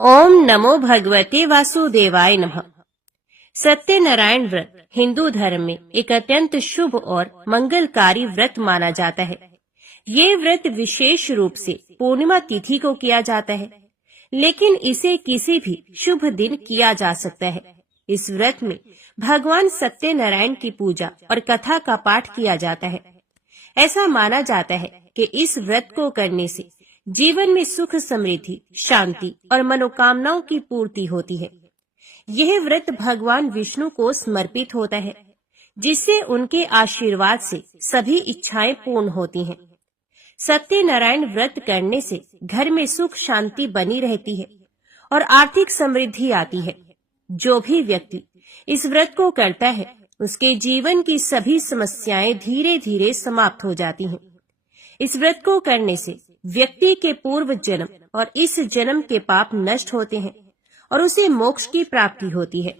ओम नमो भगवते वासुदेवाय नमः। सत्यनारायण व्रत हिंदू धर्म में एक अत्यंत शुभ और मंगलकारी व्रत माना जाता है। ये व्रत विशेष रूप से पूर्णिमा तिथि को किया जाता है, लेकिन इसे किसी भी शुभ दिन किया जा सकता है। इस व्रत में भगवान सत्यनारायण की पूजा और कथा का पाठ किया जाता है। ऐसा माना जाता है कि इस व्रत को करने से जीवन में सुख, समृद्धि, शांति और मनोकामनाओं की पूर्ति होती है। यह व्रत भगवान विष्णु को समर्पित होता है, जिससे उनके आशीर्वाद से सभी इच्छाएं पूर्ण होती हैं। सत्यनारायण व्रत करने से घर में सुख शांति बनी रहती है और आर्थिक समृद्धि आती है। जो भी व्यक्ति इस व्रत को करता है, उसके जीवन की सभी समस्याएं धीरे धीरे समाप्त हो जाती हैं। इस व्रत को करने से व्यक्ति के पूर्व जन्म और इस जन्म के पाप नष्ट होते हैं और उसे मोक्ष की प्राप्ति होती है।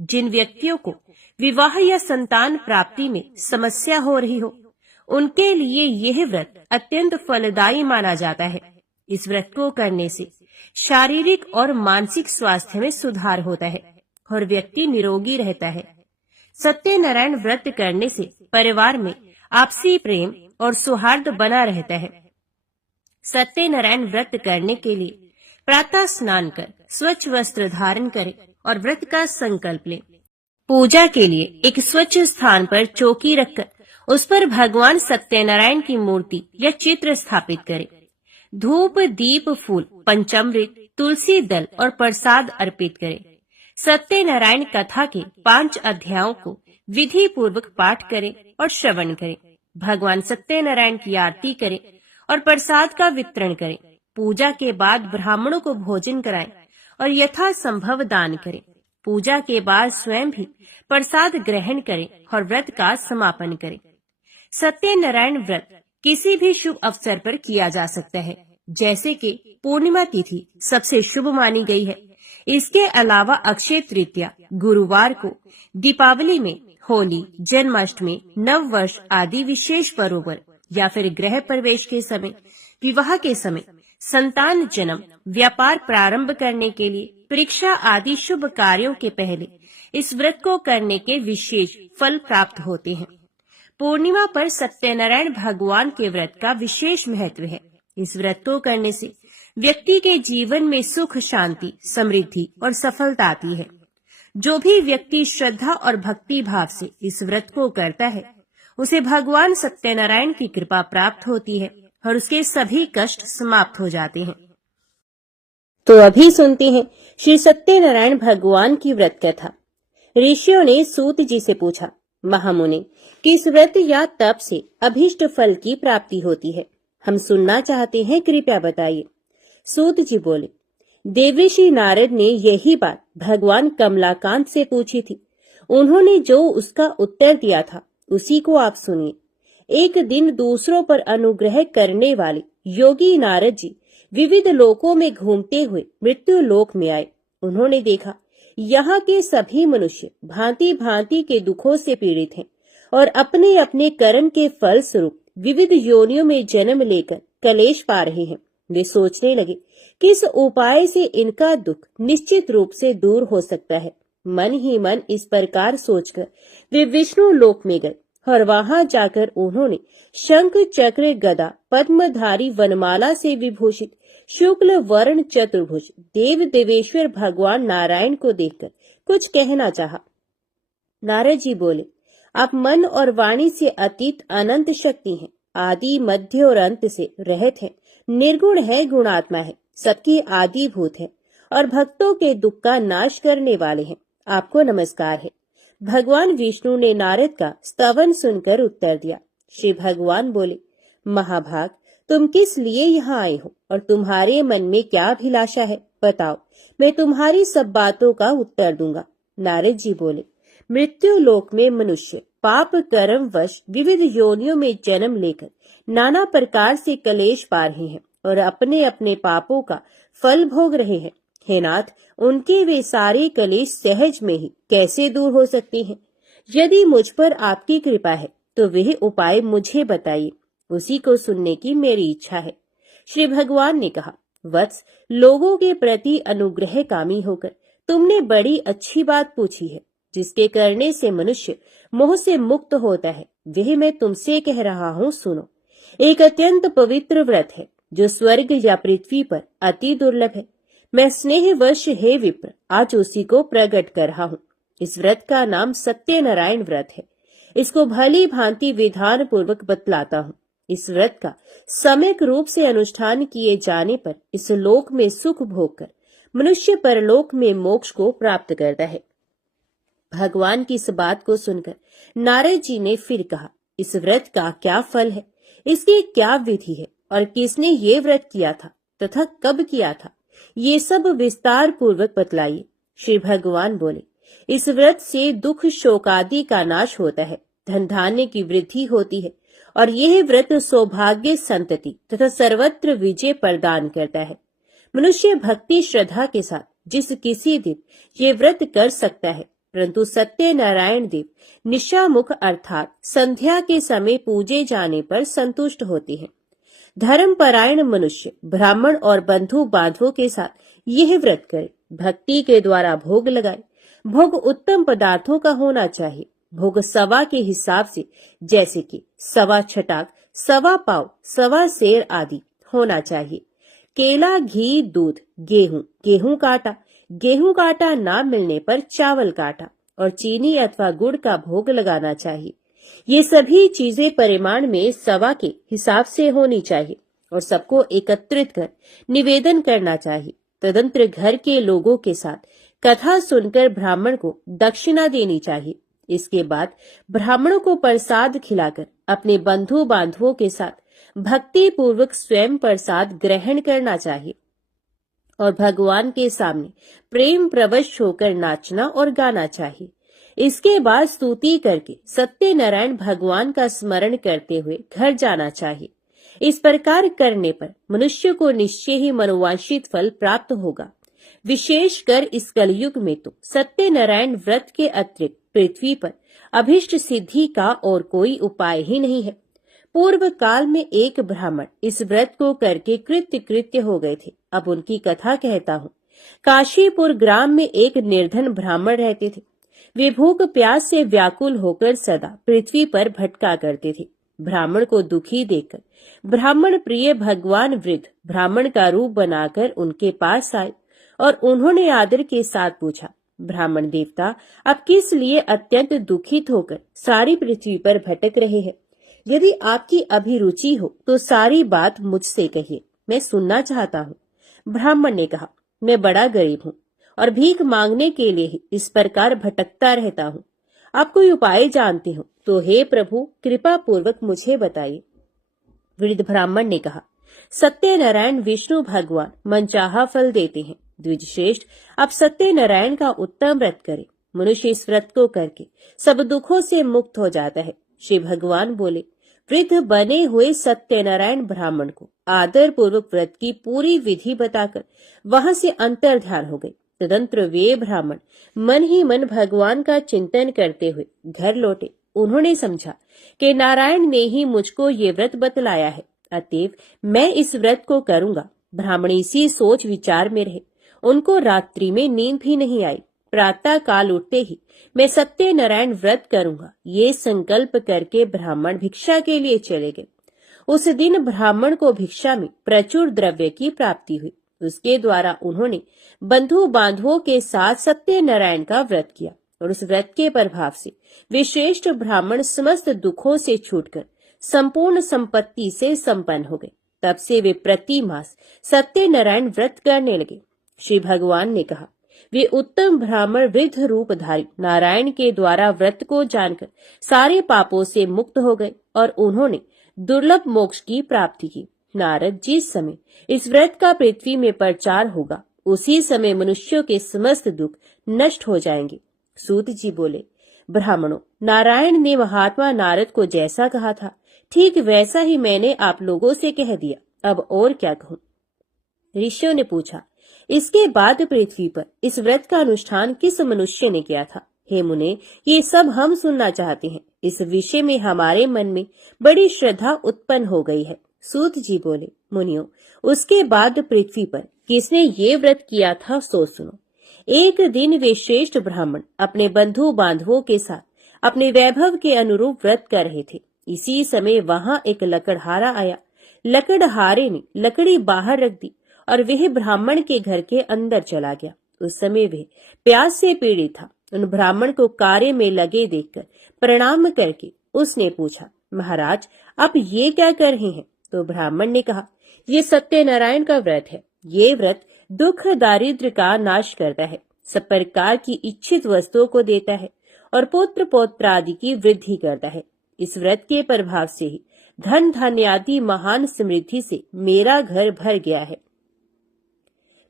जिन व्यक्तियों को विवाह या संतान प्राप्ति में समस्या हो रही हो, उनके लिए यह व्रत अत्यंत फलदायी माना जाता है। इस व्रत को करने से शारीरिक और मानसिक स्वास्थ्य में सुधार होता है और व्यक्ति निरोगी रहता है। सत्यनारायण व्रत करने से परिवार में आपसी प्रेम और सौहार्द बना रहता है। सत्यनारायण व्रत करने के लिए प्रातः स्नान कर स्वच्छ वस्त्र धारण करें और व्रत का संकल्प लें। पूजा के लिए एक स्वच्छ स्थान पर चौकी रखकर उस पर भगवान सत्यनारायण की मूर्ति या चित्र स्थापित करें। धूप, दीप, फूल, पंचामृत, तुलसी दल और प्रसाद अर्पित करें। सत्यनारायण कथा के 5 अध्यायों को विधि पूर्वक पाठ करें और श्रवण करें। भगवान सत्यनारायण की आरती करें और प्रसाद का वितरण करें। पूजा के बाद ब्राह्मणों को भोजन कराएं और यथा संभव दान करें। पूजा के बाद स्वयं भी प्रसाद ग्रहण करें और व्रत का समापन करें। सत्यनारायण व्रत किसी भी शुभ अवसर पर किया जा सकता है, जैसे कि पूर्णिमा तिथि सबसे शुभ मानी गई है। इसके अलावा अक्षय तृतीया, गुरुवार को, दीपावली में, होली, जन्माष्टमी, नव वर्ष आदि विशेष पर्वों पर या फिर गृह प्रवेश के समय, विवाह के समय, संतान जन्म, व्यापार प्रारंभ करने के लिए, परीक्षा आदि शुभ कार्यों के पहले इस व्रत को करने के विशेष फल प्राप्त होते हैं। पूर्णिमा पर सत्यनारायण भगवान के व्रत का विशेष महत्व है। इस व्रत को करने से व्यक्ति के जीवन में सुख, शांति, समृद्धि और सफलता आती है। जो भी व्यक्ति श्रद्धा और भक्ति भाव से इस व्रत को करता है, उसे भगवान सत्यनारायण की कृपा प्राप्त होती है और उसके सभी कष्ट समाप्त हो जाते हैं। तो अभी सुनते हैं श्री सत्यनारायण भगवान की व्रत कथा। ऋषियों ने सूत जी से पूछा, महामुनि, किस व्रत या तप से अभीष्ट फल की प्राप्ति होती है? हम सुनना चाहते हैं, कृपया बताइए। सूत जी बोले, देवर्षि नारद ने यही बात भगवान कमलाकांत से पूछी थी। उन्होंने जो उसका उत्तर दिया था, उसी को आप सुनिए। एक दिन दूसरों पर अनुग्रह करने वाले योगी नारद जी विविध लोकों में घूमते हुए मृत्यु लोक में आए। उन्होंने देखा, यहाँ के सभी मनुष्य भांति भांति के दुखों से पीड़ित हैं और अपने अपने कर्म के फल स्वरूप विविध योनियों में जन्म लेकर कलेश पा रहे हैं। वे सोचने लगे, किस उपाय से इनका दुख निश्चित रूप से दूर हो सकता है। मन ही मन इस प्रकार सोचकर वे विष्णु लोक में गए और वहां जाकर उन्होंने शंख, चक्र, गदा, पद्मधारी, वनमाला से विभूषित शुक्ल वर्ण चतुर्भुज देव देवेश्वर भगवान नारायण को देखकर कुछ कहना चाहा। नारद जी बोले, आप मन और वाणी से अतीत अनंत शक्ति हैं, आदि मध्य और अंत से रहित हैं, निर्गुण है, गुणात्मा है, सबकी आदि भूत है और भक्तों के दुख का नाश करने वाले हैं। आपको नमस्कार है। भगवान विष्णु ने नारद का स्तवन सुनकर उत्तर दिया। श्री भगवान बोले, महाभाग, तुम किस लिए यहाँ आए हो और तुम्हारे मन में क्या अभिलाषा है? बताओ, मैं तुम्हारी सब बातों का उत्तर दूंगा। नारद जी बोले, मृत्यु लोक में मनुष्य पाप कर्म वश विविध योनियों में जन्म लेकर नाना प्रकार से कलेश पा रहे हैं और अपने अपने पापों का फल भोग रहे हैं। हे नाथ, उनके वे सारे कलेश सहज में ही कैसे दूर हो सकते हैं? यदि मुझ पर आपकी कृपा है तो वह उपाय मुझे बताइए, उसी को सुनने की मेरी इच्छा है। श्री भगवान ने कहा, वत्स, लोगों के प्रति अनुग्रह कामी होकर तुमने बड़ी अच्छी बात पूछी है, जिसके करने से मनुष्य मोह से मुक्त होता है, वह मैं तुमसे कह रहा हूँ, सुनो। एक अत्यंत पवित्र व्रत है जो स्वर्ग या पृथ्वी पर अति दुर्लभ है। मैं स्नेहवश हे विप्र आज उसी को प्रकट कर रहा हूँ। इस व्रत का नाम सत्यनारायण व्रत है। इसको भली भांति विधान पूर्वक बतलाता हूँ। इस व्रत का सम्यक रूप से अनुष्ठान किए जाने पर इस लोक में सुख भोग कर मनुष्य परलोक में मोक्ष को प्राप्त करता है। भगवान की इस बात को सुनकर नारद जी ने फिर कहा, इस व्रत का क्या फल है, इसकी क्या विधि है और किसने ये व्रत किया था तथा कब किया था, ये सब विस्तार पूर्वक बतलाइए। श्री भगवान बोले, इस व्रत से दुख शोक आदि का नाश होता है, धन धान्य की वृद्धि होती है और यह व्रत सौभाग्य संतति तथा सर्वत्र विजय प्रदान करता है। मनुष्य भक्ति श्रद्धा के साथ जिस किसी दिन ये व्रत कर सकता है, परंतु सत्यनारायण देव निशामुख अर्थात संध्या के समय पूजे जाने पर संतुष्ट होते हैं। धर्मपरायण मनुष्य ब्राह्मण और बंधु बांधवों के साथ यह व्रत करे, भक्ति के द्वारा भोग लगाए। भोग उत्तम पदार्थों का होना चाहिए। भोग सवा के हिसाब से, जैसे कि सवा छटाक, सवा पाव, सवा सेर आदि होना चाहिए। केला, घी, दूध, गेहूं, गेहूं का आटा ना मिलने पर चावल का आटा और चीनी अथवा गुड़ का भोग लगाना चाहिए। ये सभी चीजें परिमाण में सवा के हिसाब से होनी चाहिए और सबको एकत्रित कर निवेदन करना चाहिए। तदंतर घर के लोगों के साथ कथा सुनकर ब्राह्मण को दक्षिणा देनी चाहिए। इसके बाद ब्राह्मणों को प्रसाद खिलाकर अपने बंधु बांधवों के साथ भक्ति पूर्वक स्वयं प्रसाद ग्रहण करना चाहिए और भगवान के सामने प्रेम प्रवश होकर नाचना और गाना चाहिए। इसके बाद स्तुति करके सत्यनारायण भगवान का स्मरण करते हुए घर जाना चाहिए। इस प्रकार करने पर मनुष्य को निश्चय ही मनोवांछित फल प्राप्त होगा। विशेषकर इस कलयुग में तो सत्यनारायण व्रत के अतिरिक्त पृथ्वी पर अभिष्ट सिद्धि का और कोई उपाय ही नहीं है। पूर्व काल में एक ब्राह्मण इस व्रत को करके कृत्य हो गए थे। अब उनकी कथा कहता हूँ। काशीपुर ग्राम में एक निर्धन ब्राह्मण रहते थे। वे भूख प्यास से व्याकुल होकर सदा पृथ्वी पर भटका करते थे। ब्राह्मण को दुखी देखकर ब्राह्मण प्रिय भगवान वृद्ध ब्राह्मण का रूप बनाकर उनके पास आए और उन्होंने आदर के साथ पूछा, ब्राह्मण देवता, आप किस लिए अत्यंत दुखित होकर सारी पृथ्वी पर भटक रहे हैं? यदि आपकी अभिरुचि हो तो सारी बात मुझसे कहिए, मैं सुनना चाहता हूँ। ब्राह्मण ने कहा, मैं बड़ा गरीब हूँ और भीख मांगने के लिए ही इस प्रकार भटकता रहता हूँ। आप कोई उपाय जानते हो तो हे प्रभु कृपा पूर्वक मुझे बताइए। वृद्ध ब्राह्मण ने कहा, सत्यनारायण विष्णु भगवान मनचाहा फल देते हैं। द्विजश्रेष्ठ, आप सत्यनारायण का उत्तम व्रत करें। मनुष्य इस व्रत को करके सब दुखों से मुक्त हो जाता है। श्री भगवान बोले, वृद्ध बने हुए सत्यनारायण ब्राह्मण को आदर पूर्वक व्रत की पूरी विधि बताकर वहां से अंतर ध्यान हो गई। तदंतर वे ब्राह्मण मन ही मन भगवान का चिंतन करते हुए घर लौटे। उन्होंने समझा कि नारायण ने ही मुझको ये व्रत बतलाया है, अतएव मैं इस व्रत को करूंगा। ब्राह्मण इसी सोच विचार में रहे। उनको रात्रि में नींद भी नहीं आई। प्रातः काल उठते ही मैं सत्यनारायण व्रत करूंगा, ये संकल्प करके ब्राह्मण भिक्षा के लिए चले गए। उस दिन ब्राह्मण को भिक्षा में प्रचुर द्रव्य की प्राप्ति हुई। उसके द्वारा उन्होंने बंधु बांधवों के साथ सत्यनारायण का व्रत किया और उस व्रत के प्रभाव से वे श्रेष्ठ ब्राह्मण समस्त दुखों से छूटकर संपूर्ण संपत्ति से संपन्न हो गए। तब से वे प्रति मास सत्यनारायण व्रत करने लगे। श्री भगवान ने कहा, वे उत्तम ब्राह्मण वृद्ध रूपधारी नारायण के द्वारा व्रत को जानकर सारे पापों से मुक्त हो गए और उन्होंने दुर्लभ मोक्ष की प्राप्ति की। नारद, जिस समय इस व्रत का पृथ्वी में प्रचार होगा उसी समय मनुष्यों के समस्त दुख नष्ट हो जाएंगे। सूत जी बोले, ब्राह्मणों, नारायण ने महात्मा नारद को जैसा कहा था ठीक वैसा ही मैंने आप लोगों से कह दिया, अब और क्या कहूँ। ऋषियों ने पूछा, इसके बाद पृथ्वी पर इस व्रत का अनुष्ठान किस मनुष्य ने किया था? हे मुने, ये सब हम सुनना चाहते हैं। इस विषय में हमारे मन में बड़ी श्रद्धा उत्पन्न हो गई है। सूत जी बोले, मुनियों, उसके बाद पृथ्वी पर किसने ये व्रत किया था सो सुनो। एक दिन वे श्रेष्ठ ब्राह्मण अपने बंधु बांधवों के साथ अपने वैभव के अनुरूप व्रत कर रहे थे। इसी समय वहां एक लकड़हारा आया। लकड़हारे ने लकड़ी बाहर रख दी और वह ब्राह्मण के घर के अंदर चला गया। उस समय वह प्यास से पीड़ित था। उन ब्राह्मण को कार्य में लगे देखकर प्रणाम करके उसने पूछा, महाराज, आप ये क्या कर रहे हैं? तो ब्राह्मण ने कहा, ये सत्यनारायण का व्रत है। ये व्रत दुख दारिद्र्य का नाश करता है, सब प्रकार की इच्छित वस्तुओं को देता है और पुत्र पौत्र आदि की वृद्धि करता है। इस व्रत के प्रभाव से ही धन धान्य आदि महान समृद्धि से मेरा घर भर गया है।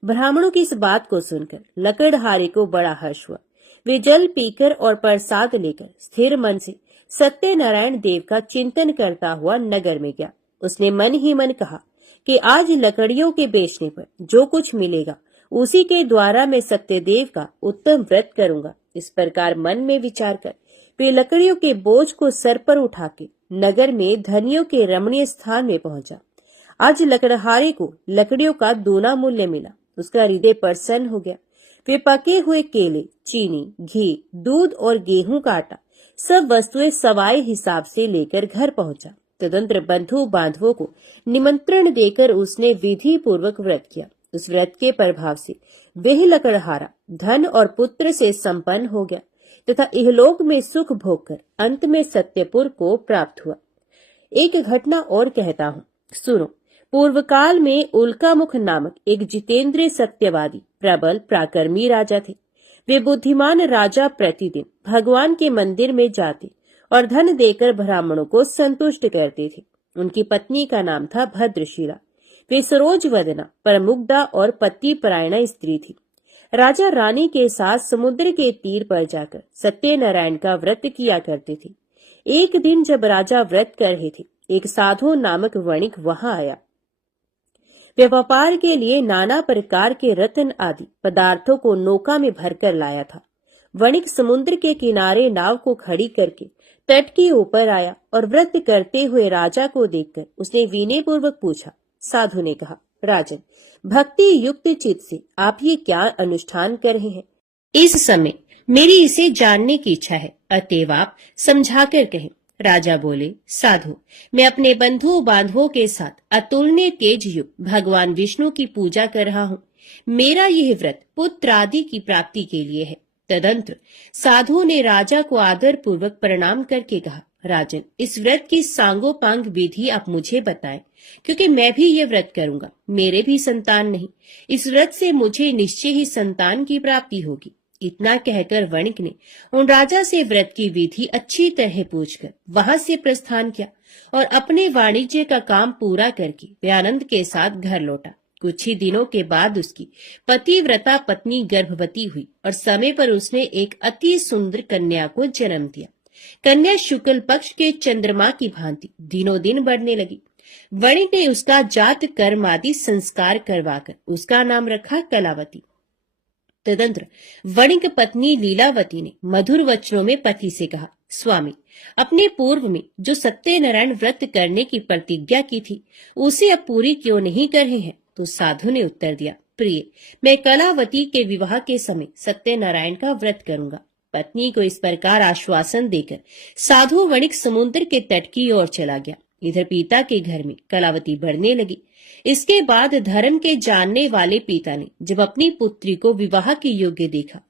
ब्राह्मणों की इस बात को सुनकर लकड़हारे को बड़ा हर्ष हुआ। वे जल पीकर और प्रसाद लेकर स्थिर मन से सत्यनारायण देव का चिंतन करता हुआ नगर में गया। उसने मन ही मन कहा कि आज लकड़ियों के बेचने पर जो कुछ मिलेगा उसी के द्वारा मैं सत्यदेव का उत्तम व्रत करूंगा। इस प्रकार मन में विचार कर वे लकड़ियों के बोझ को सर पर उठा के नगर में धनियों के रमणीय स्थान में पहुंचा। आज लकड़हारे को लकड़ियों का दूना मूल्य मिला। उसका हृदय प्रसन्न हो गया। वे पके हुए केले, चीनी, घी, दूध और गेहूं का आटा सब वस्तुएं सवाए हिसाब से लेकर घर पहुंचा। तदंतर बंधु बांधवों को निमंत्रण देकर उसने विधि पूर्वक व्रत किया। उस व्रत के प्रभाव से वह लकड़हारा धन और पुत्र से संपन्न हो गया तथा इहलोक में सुख भोगकर अंत में सत्यपुर को प्राप्त हुआ। एक घटना और कहता हूँ, सुनो। पूर्व काल में उल्कामुख नामक एक जितेंद्रिय सत्यवादी प्रबल पराक्रमी राजा थे। वे बुद्धिमान राजा प्रतिदिन भगवान के मंदिर में जाते और धन देकर ब्राह्मणों को संतुष्ट करते थे। उनकी पत्नी का नाम था भद्रशिला। वे सरोज वदना, परमुग्धा और पति परायणा स्त्री थी। राजा रानी के साथ समुद्र के तीर पर जाकर सत्यनारायण का व्रत किया करते थे। एक दिन जब राजा व्रत कर रहे थे, एक साधु नामक वणिक वहां आया। वे व्यापार के लिए नाना प्रकार के रत्न आदि पदार्थों को नौका में भरकर लाया था। वणिक समुद्र के किनारे नाव को खड़ी करके तट के ऊपर आया और व्रत करते हुए राजा को देखकर उसने विनय पूर्वक पूछा। साधु ने कहा, राजन, भक्ति युक्त चित्त से आप ये क्या अनुष्ठान कर रहे हैं? इस समय मेरी इसे जानने की इच्छा है, अतएव आप समझाकर कहें। राजा बोले, साधु, मैं अपने बंधु बांधवों के साथ अतुलनीय तेज युक्त भगवान विष्णु की पूजा कर रहा हूँ। मेरा यह व्रत पुत्र आदि की प्राप्ति के लिए है। तदंतर साधु ने राजा को आदर पूर्वक प्रणाम करके कहा, राजन, इस व्रत की सांगोपांग विधि आप मुझे बताएं, क्योंकि मैं भी ये व्रत करूंगा। मेरे भी संतान नहीं। इस व्रत से मुझे निश्चय ही संतान की प्राप्ति होगी। इतना कहकर वणिक ने उन राजा से व्रत की विधि अच्छी तरह पूछकर वहां से प्रस्थान किया और अपने वाणिज्य का काम पूरा करके वे आनंद के साथ घर लौटा। कुछ ही दिनों के बाद उसकी पतिव्रता पत्नी गर्भवती हुई और समय पर उसने एक अति सुंदर कन्या को जन्म दिया। कन्या शुक्ल पक्ष के चंद्रमा की भांति दिनों दिन बढ़ने लगी। वणिक ने उसका जात कर्म आदि संस्कार करवाकर उसका नाम रखा कलावती। तदंतर वणिक पत्नी लीलावती ने मधुर वचनों में पति से कहा, स्वामी, अपने पूर्व में जो सत्यनारायण व्रत करने की प्रतिज्ञा की थी उसे अब पूरी क्यों नहीं कर रहे हैं? तो साधु ने उत्तर दिया, प्रिय, मैं कलावती के विवाह के समय सत्यनारायण का व्रत करूंगा। पत्नी को इस प्रकार आश्वासन देकर साधु वणिक समुद्र के तट की ओर चला गया। इधर पिता के घर में कलावती बढ़ने लगी। इसके बाद धर्म के जानने वाले पिता ने जब अपनी पुत्री को विवाह के योग्य देखा,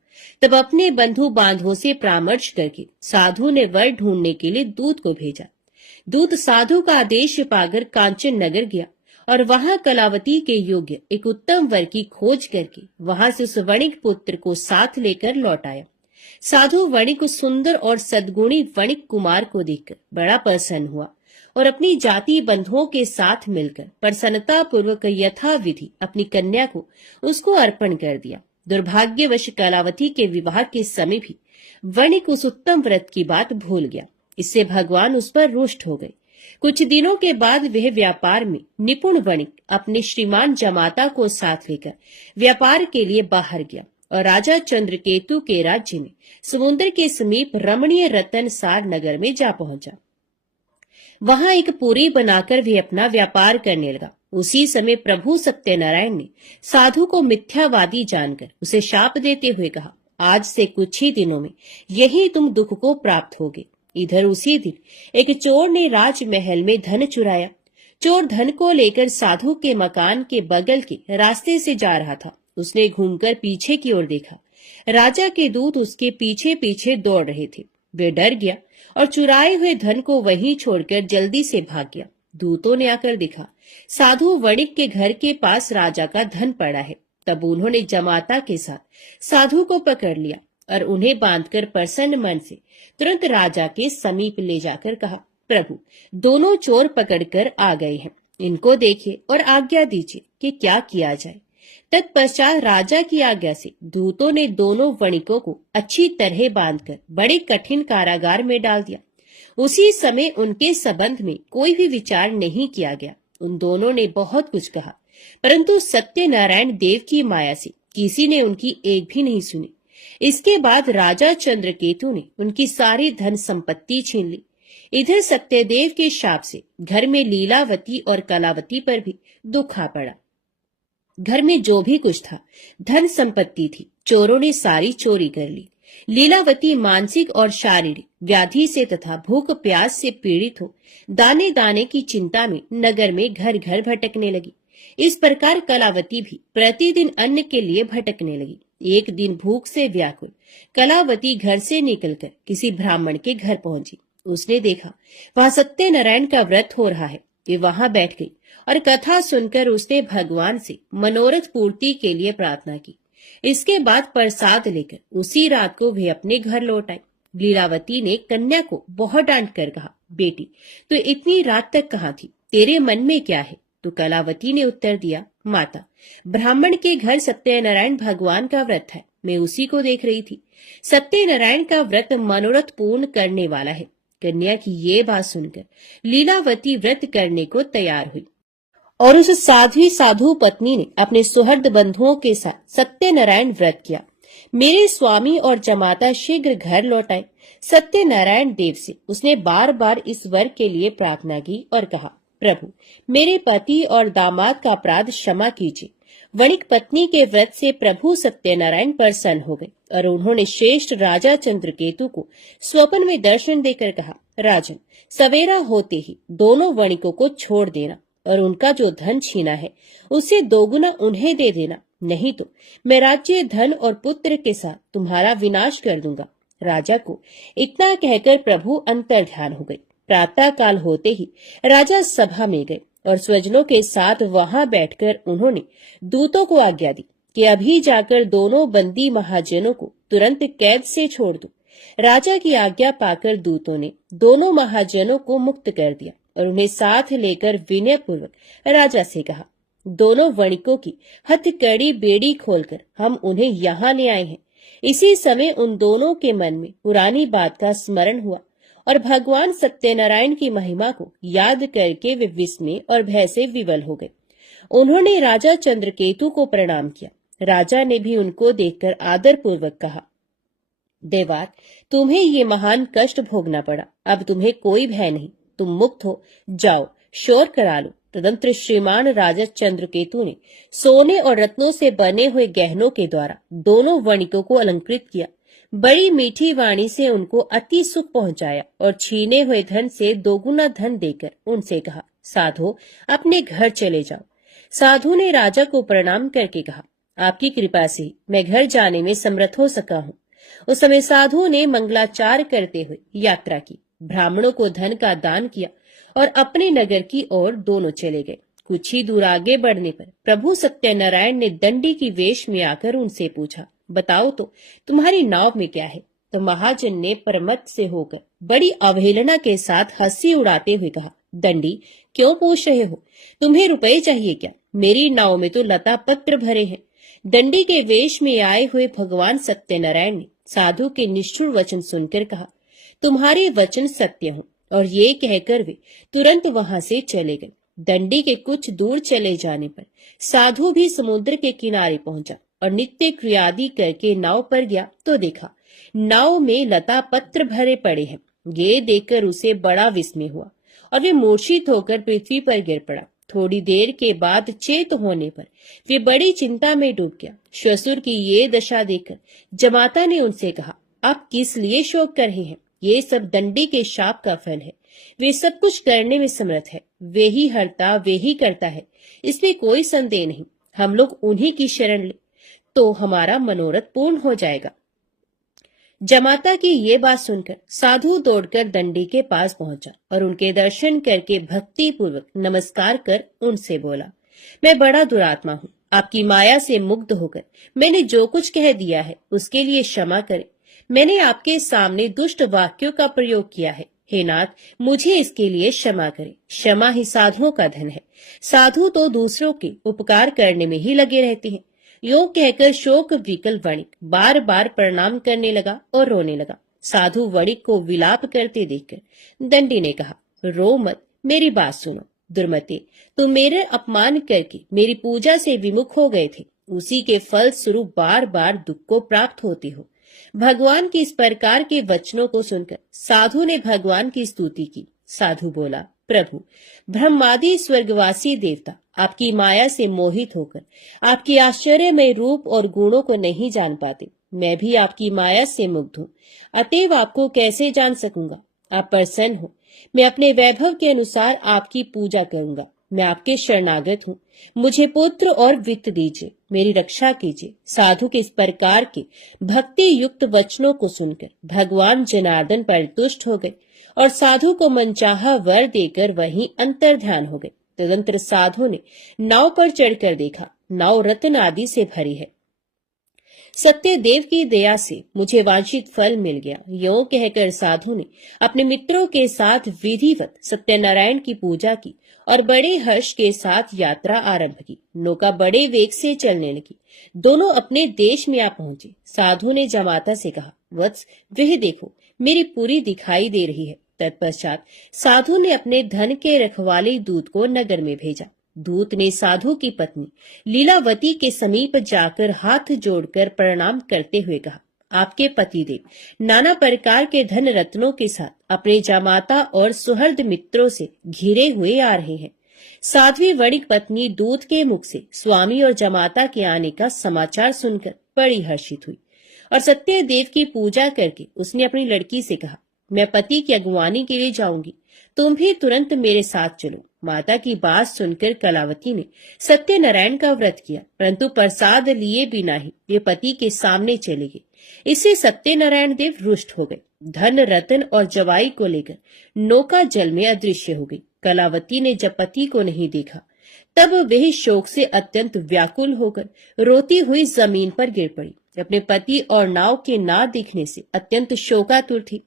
तब अपने बंधु बांधवों से परामर्श करके साधु ने वर ढूंढने के लिए दूत को भेजा। दूत साधु का आदेश पाकर कांचन नगर गया और वहां कलावती के योग्य एक उत्तम वर की खोज करके वहां से उस वणिक पुत्र को साथ लेकर लौट आया। साधु वणिक उस सुंदर और सद्गुणी वणिक कुमार को देखकर बड़ा प्रसन्न हुआ और अपनी जाति बंधुओं के साथ मिलकर प्रसन्नता पूर्वक यथाविधि अपनी कन्या को उसको अर्पण कर दिया। दुर्भाग्यवश कलावती के विवाह के समय भी वणिक उस उत्तम व्रत की बात भूल गया। इससे भगवान उस पर रुष्ट हो गए। कुछ दिनों के बाद वह व्यापार में निपुण वणिक अपने श्रीमान जमाता को साथ लेकर व्यापार के लिए बाहर गया और राजा चंद्रकेतु के राज्य में समुद्र के समीप रमणीय रतनसार नगर में जा पहुंचा। वहां एक पुरी बनाकर वे अपना व्यापार करने लगा। उसी समय प्रभु सत्यनारायण ने साधु को मिथ्यावादी जानकर उसे शाप देते हुए कहा, आज से कुछ ही दिनों में यही तुम दुख को प्राप्त होगे। इधर उसी दिन एक चोर ने राजमहल में धन चुराया। चोर धन को लेकर साधु के मकान के बगल के रास्ते से जा रहा था। उसने घूमकर पीछे की ओर देखा। राजा के दूत उसके पीछे पीछे दौड़ रहे थे। वे डर गया और चुराए हुए धन को वहीं छोड़कर जल्दी से भाग गया। दूतों ने आकर देखा, साधु वणिक के घर के पास राजा का धन पड़ा है। तब उन्होंने जमाता के साथ साधु को पकड़ लिया और उन्हें बांधकर प्रसन्न मन से तुरंत राजा के समीप ले जाकर कहा, प्रभु, दोनों चोर पकड़कर आ गए हैं। इनको देखिए और आज्ञा दीजिए कि क्या किया जाए। तत्पश्चात राजा की आज्ञा से दूतों ने दोनों वणिकों को अच्छी तरह बांधकर बड़े कठिन कारागार में डाल दिया। उसी समय उनके संबंध में कोई भी विचार नहीं किया गया। उन दोनों ने बहुत कुछ कहा, परंतु सत्यनारायण देव की माया से किसी ने उनकी एक भी नहीं सुनी। इसके बाद राजा चंद्रकेतु ने उनकी सारी धन संपत्ति छीन ली। इधर सत्यदेव के शाप से घर में लीलावती और कलावती पर भी दुख आ पड़ा। घर में जो भी कुछ था, धन संपत्ति थी, चोरों ने सारी चोरी कर ली। लीलावती मानसिक और शारीरिक व्याधि से तथा भूख प्यास से पीड़ित हो दाने दाने की चिंता में नगर में घर घर भटकने लगी। इस प्रकार कलावती भी प्रतिदिन अन्न के लिए भटकने लगी। एक दिन भूख से व्याकुल कलावती घर से निकलकर किसी ब्राह्मण के घर पहुंची। उसने देखा वहां सत्यनारायण का व्रत हो रहा है। वे वहां बैठ गई और कथा सुनकर उसने भगवान से मनोरथ पूर्ति के लिए प्रार्थना की। इसके बाद प्रसाद लेकर उसी रात को वे अपने घर लौट आई। लीलावती ने कन्या को बहुत डांट कर कहा, बेटी, तू इतनी रात तक कहाँ थी? तेरे मन में क्या है? तो कलावती ने उत्तर दिया, माता, ब्राह्मण के घर सत्यनारायण भगवान का व्रत है, मैं उसी को देख रही थी। सत्यनारायण का व्रत मनोरथ पूर्ण करने वाला है। कन्या की ये बात सुनकर लीलावती व्रत करने को तैयार हुई और उस साधु पत्नी ने अपने सुहृद बंधुओं के साथ सत्यनारायण व्रत किया। मेरे स्वामी और जमाता शीघ्र घर लौट आए। सत्यनारायण देव से उसने बार बार इस वर के लिए प्रार्थना की और कहा, प्रभु, मेरे पति और दामाद का अपराध क्षमा कीजिए। वणिक पत्नी के व्रत से प्रभु सत्यनारायण प्रसन्न हो गए और उन्होंने श्रेष्ठ राजा चंद्रकेतु को स्वप्न में दर्शन देकर कहा, राजन, सवेरा होते ही दोनों वणिकों को छोड़ देना और उनका जो धन छीना है उसे दोगुना उन्हें दे देना, नहीं तो मैं राज्य, धन और पुत्र के साथ तुम्हारा विनाश कर दूंगा। राजा को इतना कहकर प्रभु अंतर्ध्यान हो गए। प्रातः काल होते ही राजा सभा में गए और स्वजनों के साथ वहां बैठकर उन्होंने दूतों को आज्ञा दी कि अभी जाकर दोनों बंदी महाजनों को तुरंत कैद से छोड़ दो। राजा की आज्ञा पाकर दूतों ने दोनों महाजनों को मुक्त कर दिया और उन्हें साथ लेकर विनय पूर्वक राजा से कहा, दोनों वणिकों की हथकड़ी बेड़ी खोलकर हम उन्हें यहाँ ले आए हैं। इसी समय उन दोनों के मन में पुरानी बात का स्मरण हुआ और भगवान सत्यनारायण की महिमा को याद करके वे विस्मय और भय से विवल हो गए। उन्होंने राजा चंद्रकेतु को प्रणाम किया। राजा ने भी उनको देखकर आदर पूर्वक कहा, देवार, तुम्हें ये महान कष्ट भोगना पड़ा, अब तुम्हें कोई भय नहीं, तुम मुक्त हो, जाओ शोर करा लो। तदंतर श्रीमान राजा चंद्रकेतु ने सोने और रत्नों से बने हुए गहनों के द्वारा दोनों वणिकों को अलंकृत किया। बड़ी मीठी वाणी से उनको अति सुख पहुंचाया और छीने हुए धन से दोगुना धन देकर उनसे कहा, साधो, अपने घर चले जाओ। साधु ने राजा को प्रणाम करके कहा, आपकी कृपा से मैं घर जाने में समर्थ हो सका हूँ। उस समय साधु ने मंगलाचार करते हुए यात्रा की, ब्राह्मणों को धन का दान किया और अपने नगर की ओर दोनों चले गए। कुछ ही दूर आगे बढ़ने पर प्रभु सत्यनारायण ने दंडी की वेश में आकर उनसे पूछा, बताओ तो तुम्हारी नाव में क्या है? तो महाजन ने परमत से होकर बड़ी अवहेलना के साथ हंसी उड़ाते हुए कहा, दंडी, क्यों पूछ रहे हो? तुम्हें रुपए चाहिए क्या? मेरी नाव में तो लता पत्र भरे हैं। दंडी के वेश में आए हुए भगवान सत्यनारायण ने साधु के निष्ठुर वचन सुनकर कहा, तुम्हारे वचन सत्य हो। और ये कहकर वे तुरंत वहां से चले गए। दंडी के कुछ दूर चले जाने पर साधु भी समुद्र के किनारे पहुंचा और नित्य क्रियादि करके नाव पर गया तो देखा नाव में लता पत्र भरे पड़े हैं। ये देखकर उसे बड़ा विस्मय हुआ और वे मूर्छित होकर पृथ्वी पर गिर पड़ा। थोड़ी देर के बाद चेत होने पर वे बड़ी चिंता में डूब गया। श्वशुर की ये दशा देखकर जमाता ने उनसे कहा, आप किस लिए शोक कर रहे हैं? ये सब दंडी के शाप का फल है। वे सब कुछ करने में समर्थ है, वे ही हरता वे ही करता है, इसमें कोई संदेह नहीं। हम लोग उन्हीं की शरण ले तो हमारा मनोरथ पूर्ण हो जाएगा। जमाता की ये बात सुनकर साधु दौड़कर दंडी के पास पहुंचा और उनके दर्शन करके भक्ति पूर्वक नमस्कार कर उनसे बोला, मैं बड़ा दुरात्मा हूँ। आपकी माया से मुग्ध होकर मैंने जो कुछ कह दिया है उसके लिए क्षमा करें। मैंने आपके सामने दुष्ट वाक्यों का प्रयोग किया है। हे नाथ, मुझे इसके लिए क्षमा करें। क्षमा ही साधुओं का धन है। साधु तो दूसरों के उपकार करने में ही लगे रहते हैं। योग कहकर शोक विकल वणिक बार बार प्रणाम करने लगा और रोने लगा। साधु वणिक को विलाप करते देखकर दंडी ने कहा, रो मत, मेरी बात सुनो। दुर्मते, तुम मेरे अपमान करके मेरी पूजा से विमुख हो गए थे, उसी के फल स्वरूप बार बार दुख को प्राप्त होते हो। भगवान के इस प्रकार के वचनों को सुनकर साधु ने भगवान की स्तुति की। साधु बोला, प्रभु, ब्रह्मादि स्वर्गवासी देवता आपकी माया से मोहित होकर आपकी आश्चर्यमय रूप और गुणों को नहीं जान पाते। मैं भी आपकी माया से मुग्ध हूँ, अतएव आपको कैसे जान सकूंगा? आप प्रसन्न हो, मैं अपने वैभव के अनुसार आपकी पूजा करूंगा। मैं आपके शरणागत हूँ, मुझे पुत्र और वित्त दीजिए, मेरी रक्षा कीजिए। साधु के इस प्रकार के भक्ति युक्त वचनों को सुनकर भगवान जनार्दन परितुष्ट हो गए और साधु को मनचाहा वर देकर वहीं अंतर्ध्यान हो गए। तदंतर साधु ने नाव पर चढ़कर देखा, नाव रत्न आदि से भरी है। सत्यदेव की दया से मुझे वांछित फल मिल गया। यो कहकर साधु ने अपने मित्रों के साथ विधिवत सत्यनारायण की पूजा की और बड़े हर्ष के साथ यात्रा आरंभ की। नौका बड़े वेग से चलने लगी। दोनों अपने देश में आ पहुंचे। साधु ने जमाता से कहा, वत्स, वह देखो, मेरी पूरी दिखाई दे रही है। तत्पश्चात साधु ने अपने धन के रखवाले दूत को नगर में भेजा। दूत ने साधु की पत्नी लीलावती के समीप जाकर हाथ जोड़कर प्रणाम करते हुए कहा, आपके पतिदेव नाना प्रकार के धन रत्नों के साथ अपने जमाता और सुहृद मित्रों से घिरे हुए आ रहे हैं। साध्वी वणिक पत्नी दूत के मुख से स्वामी और जमाता के आने का समाचार सुनकर बड़ी हर्षित हुई और सत्यदेव की पूजा करके उसने अपनी लड़की से कहा, मैं पति की अगुवानी के लिए जाऊंगी, तुम भी तुरंत मेरे साथ चलो। माता की बात सुनकर कलावती ने सत्यनारायण का व्रत किया, परंतु प्रसाद लिए बिना ही वे पति के सामने चले गए। इससे सत्यनारायण देव रुष्ट हो गए। धन रतन और जवाई को लेकर नौका जल में अदृश्य हो गई। कलावती ने जब पति को नहीं देखा तब वह शोक से अत्यंत व्याकुल होकर रोती हुई जमीन पर गिर पड़ी। अपने पति और नाव के ना दिखने से अत्यंत शोकातुर थी।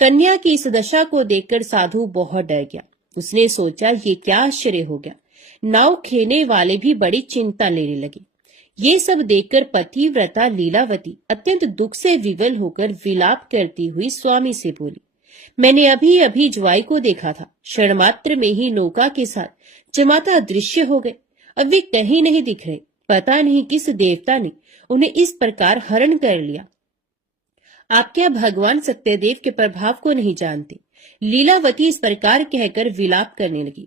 कन्या की इस दशा को देखकर साधु बहुत डर गया। उसने सोचा, ये क्या आश्चर्य हो गया। नाव खेने वाले भी बड़ी चिंता लेने लगे। ये सब देखकर पतिव्रता लीलावती अत्यंत दुख से विवल होकर विलाप करती हुई स्वामी से बोली, मैंने अभी अभी ज्वाई को देखा था, क्षण मात्र में ही नौका के साथ जमाता अदृश्य हो गए। अब वे कहीं नहीं दिख रहे। पता नहीं किस देवता ने उन्हें इस प्रकार हरण कर लिया। आप क्या भगवान सत्यदेव के प्रभाव को नहीं जानते? लीलावती इस प्रकार कहकर विलाप करने लगी।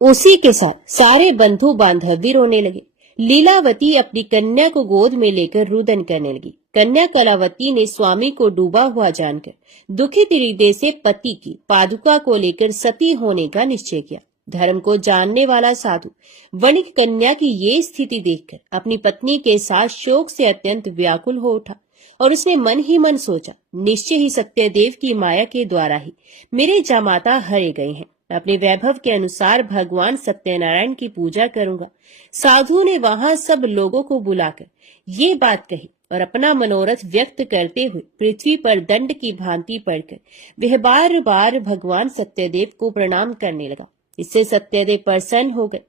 उसी के साथ सारे बंधु बांधव भी रोने लगे। लीलावती अपनी कन्या को गोद में लेकर रुदन करने लगी। कन्या कलावती ने स्वामी को डूबा हुआ जानकर दुखित हृदय से पति की पादुका को लेकर सती होने का निश्चय किया। धर्म को जानने वाला साधु वणिक कन्या की ये स्थिति देखकर अपनी पत्नी के साथ शोक से अत्यंत व्याकुल हो उठा और उसने मन ही मन सोचा, निश्चय ही सत्यदेव की माया के द्वारा ही मेरे जमाता हरे गए हैं। अपने वैभव के अनुसार भगवान सत्यनारायण की पूजा करूंगा। साधु ने वहां सब लोगों को बुलाकर ये बात कही और अपना मनोरथ व्यक्त करते हुए पृथ्वी पर दंड की भांति पड़कर वह बार बार भगवान सत्यदेव को प्रणाम करने लगा। इससे सत्यदेव प्रसन्न हो गए।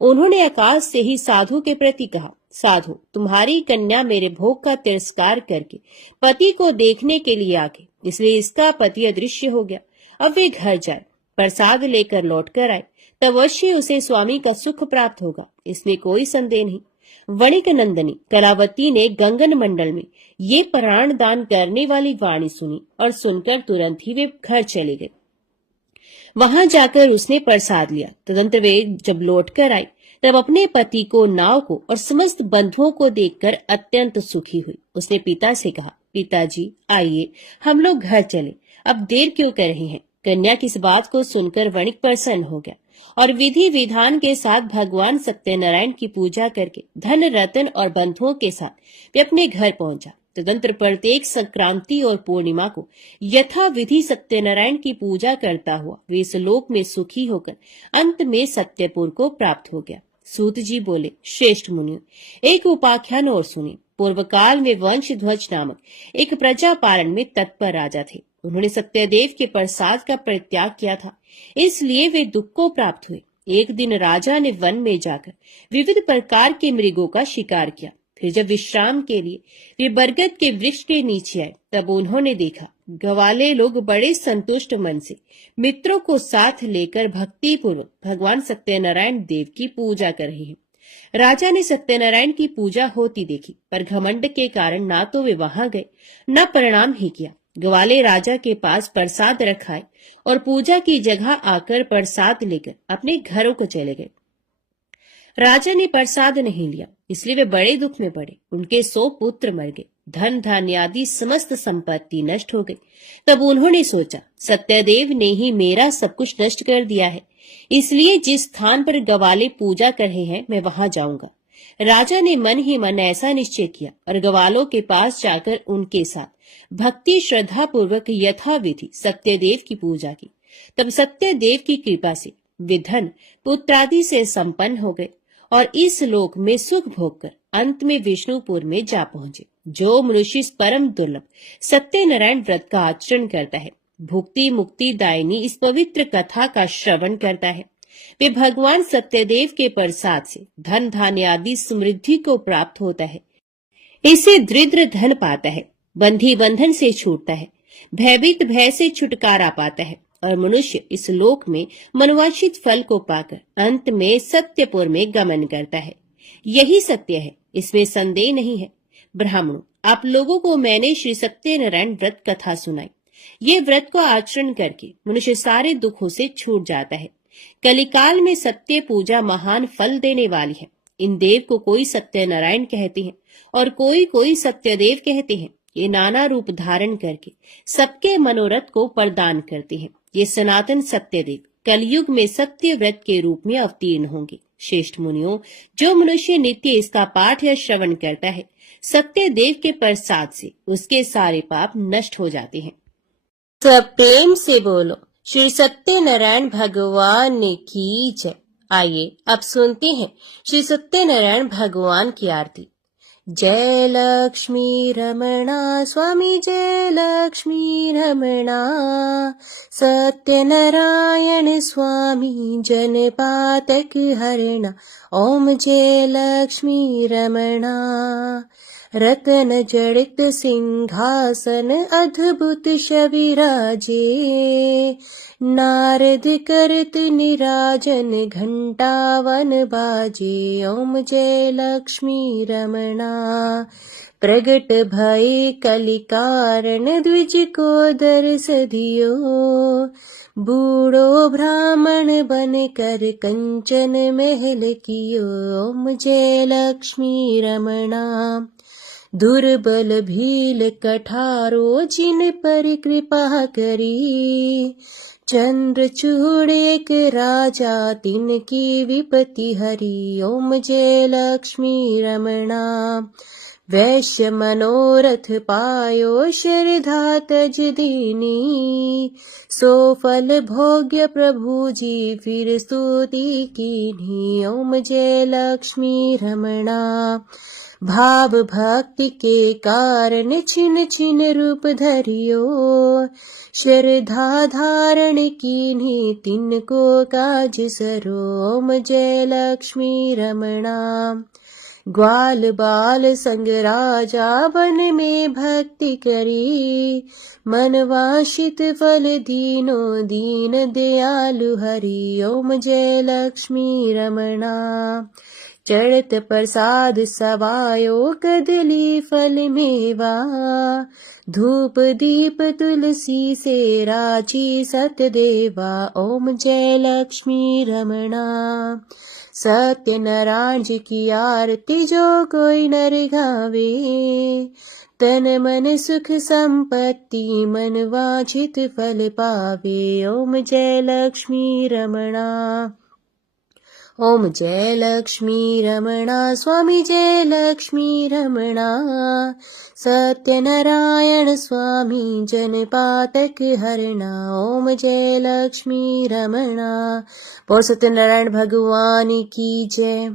उन्होंने आकाश से ही साधु के प्रति कहा, साधु, तुम्हारी कन्या मेरे भोग का तिरस्कार करके पति को देखने के लिए आ गई, इसलिए इसका पति अदृश्य हो गया। अब वे घर जाए, प्रसाद लेकर लौट कर आए, तब अवश्य उसे स्वामी का सुख प्राप्त होगा, इसमें कोई संदेह नहीं। वणिक नंदनी कलावती ने गंगन मंडल में ये प्राण दान करने वाली वाणी सुनी और सुनकर तुरंत ही वे घर चले गए। वहां जाकर उसने प्रसाद लिया। तदंतर वे जब लौटकर आई तब अपने पति को, नाव को और समस्त बंधुओं को देखकर अत्यंत सुखी हुई। उसने पिता से कहा, पिताजी आइए हम लोग घर चले, अब देर क्यों कर रहे हैं। कन्या की इस बात को सुनकर वणिक प्रसन्न हो गया और विधि विधान के साथ भगवान सत्यनारायण की पूजा करके धन रतन और बंधुओं के साथ वे अपने घर पहुंचा। तदंतर प्रत्येक संक्रांति और पूर्णिमा को यथा विधि सत्यनारायण की पूजा करता हुआ वे इस लोक में सुखी होकर अंत में सत्यपुर को प्राप्त हो गया। सूत जी बोले, श्रेष्ठ मुनियों, एक उपाख्यान और सुनिए। पूर्व काल में वंशध्वज नामक एक प्रजापालन में तत्पर राजा थे। उन्होंने सत्यदेव के प्रसाद का परित्याग किया था, इसलिए वे दुख को प्राप्त हुए। एक दिन राजा ने वन में जाकर विविध प्रकार के मृगों का शिकार किया। फिर जब विश्राम के लिए वे बरगद के वृक्ष के नीचे आए तब उन्होंने देखा ग्वाले लोग बड़े संतुष्ट मन से मित्रों को साथ लेकर भक्ति पूर्वक भगवान सत्यनारायण देव की पूजा कर रहे हैं। राजा ने सत्यनारायण की पूजा होती देखी, पर घमंड के कारण ना तो वे वहां गए न प्रणाम ही किया। ग्वाले राजा के पास प्रसाद रखाए और पूजा की जगह आकर प्रसाद लेकर अपने घरों को चले गए। राजा ने प्रसाद नहीं लिया, इसलिए वे बड़े दुख में पड़े। उनके 100 पुत्र मर गए, धन धान्य आदि समस्त संपत्ति नष्ट हो गई। तब उन्होंने सोचा, सत्यदेव ने ही मेरा सब कुछ नष्ट कर दिया है, इसलिए जिस स्थान पर ग्वाले पूजा कर रहे हैं मैं वहां जाऊंगा। राजा ने मन ही मन ऐसा निश्चय किया और ग्वालों के पास जाकर उनके साथ भक्ति श्रद्धा पूर्वक यथाविधि सत्यदेव की पूजा की। तब सत्यदेव की कृपा से वे धन पुत्रादि से संपन्न हो गए और इस लोक में सुख भोग कर अंत में विष्णुपुर में जा पहुंचे। जो मनुष्य इस परम दुर्लभ सत्यनारायण व्रत का आचरण करता है, भुक्ति मुक्ति दायिनी इस पवित्र कथा का श्रवण करता है, वे भगवान सत्यदेव के प्रसाद से धन धान्य आदि समृद्धि को प्राप्त होता है। इसे दृढ़ धन पाता है, बंधी बंधन से छूटता है, भयभीत भय से छुटकारा पाता है और मनुष्य इस लोक में मनवांछित फल को पाकर अंत में सत्यपुर में गमन करता है। यही सत्य है, इसमें संदेह नहीं है। ब्राह्मणों, आप लोगों को मैंने श्री सत्यनारायण व्रत कथा सुनाई। ये व्रत को आचरण करके मनुष्य सारे दुखों से छूट जाता है। कलिकाल में सत्य पूजा महान फल देने वाली है। इन देव को कोई सत्यनारायण कहते हैं और कोई सत्यदेव कहते हैं। ये नाना रूप धारण करके सबके मनोरथ को प्रदान करते हैं। ये सनातन सत्यदेव कलयुग में सत्य व्रत के रूप में अवतीर्ण होंगे। श्रेष्ठ मुनियों, जो मनुष्य नित्य इसका पाठ या श्रवण करता है, सत्य देव के प्रसाद से उसके सारे पाप नष्ट हो जाते हैं। सब प्रेम से बोलो, श्री सत्यनारायण भगवान की जय। आइए अब सुनते हैं श्री सत्यनारायण भगवान की आरती। जय लक्ष्मी रमणा स्वामी, जय लक्ष्मी रमणा, सत्यनारायण स्वामी जनपातक हरणा। ओम जय लक्ष्मी रमणा। रतन जड़ित सिंहासन अद्भुत शविराजे, नारद करत निराजन घंटावन बाजे। ओम जय लक्ष्मी रमणा। प्रगट भय कलिकारण द्विज को दर्श दियो, बूढ़ो ब्राह्मण बन कर कंचन महल कियो। ओम जय लक्ष्मी रमणा। दुर्बल भील कठारो जिन पर कृपा करी, चंद्रचूड़ एक राजा तिनकी विपत्ति हरी। ओम जय लक्ष्मी रमणा। वैश्य मनोरथ पायो श्रद्धा तज दीनी, सो फल भोग्य प्रभु जी फिर स्तुति कीन्ही। ओम जय लक्ष्मी रमणा। भाव भक्ति के कारण छिन छिन रूप धरियो, श्रद्धा धारण कीन्ही तिनको काज सरो। ओम जय लक्ष्मी रमणा। ग्वाल बाल संग राजा वन में भक्ति करी, मनवांछित फल दीनो दीन दयालु हरि। ओम जय लक्ष्मी रमणा। चढ़त प्रसाद सवायो कदली फल मेवा, धूप दीप तुलसी से राची सतदेवा। ओम जय लक्ष्मी रमणा। सत्यनारायण जी की आरती जो कोई नर गावे, तन मन सुख संपत्ति मन वांछित फल पावे। ओम जय लक्ष्मी रमणा। ओम जय लक्ष्मी रमणा। स्वामी जय लक्ष्मी रमणा। सत्यनारायण स्वामी जन पातक हरणा। ओम जय लक्ष्मी रमणा। बोल सत्यनारायण भगवान की जय।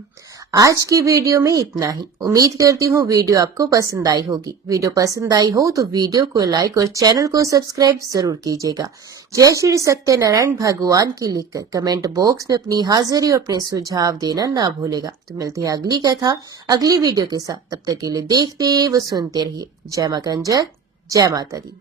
आज की वीडियो में इतना ही। उम्मीद करती हूँ वीडियो आपको पसंद आई होगी। वीडियो पसंद आई हो तो वीडियो को लाइक और चैनल को सब्सक्राइब जरूर कीजिएगा। जय श्री सत्यनारायण भगवान की लिखकर कमेंट बॉक्स में अपनी हाजिरी और अपने सुझाव देना ना भूलेगा। तो मिलते हैं अगली कथा अगली वीडियो के साथ। तब तक के लिए देखते व सुनते रहिए। जय मां कंजर, जय माता दी।